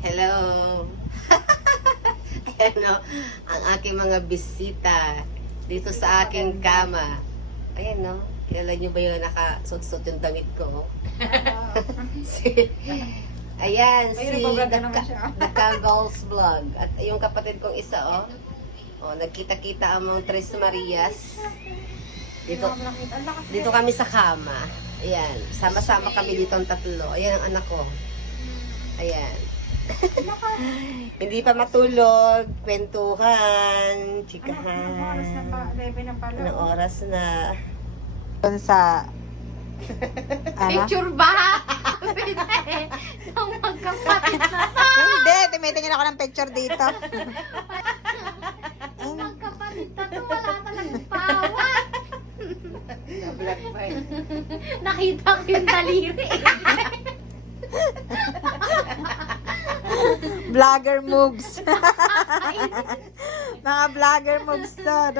Hello! Ayan o, ang aking mga bisita dito sa aking kama. Ayan o, kilala nyo ba yung nakasuot-suot yung damit ko? Ayan, si The Girls Vlog. At yung kapatid kong isa nagkita-kita among Tres Marias. Dito kami sa kama. Ayan, sama-sama kami dito ang tatlo. Ayan ang anak ko. Ayan. Hindi pa matulog, kwentuhan, chikahan. Anong oras na? Doon sa... Picture ba? Nung magkapatid na to. Hindi, tumitingin ako ng picture dito. Magkapatid na to. Wala talagang pawat. Nakita ko yung daliri. Vlogger moves. Mga vlogger moves to.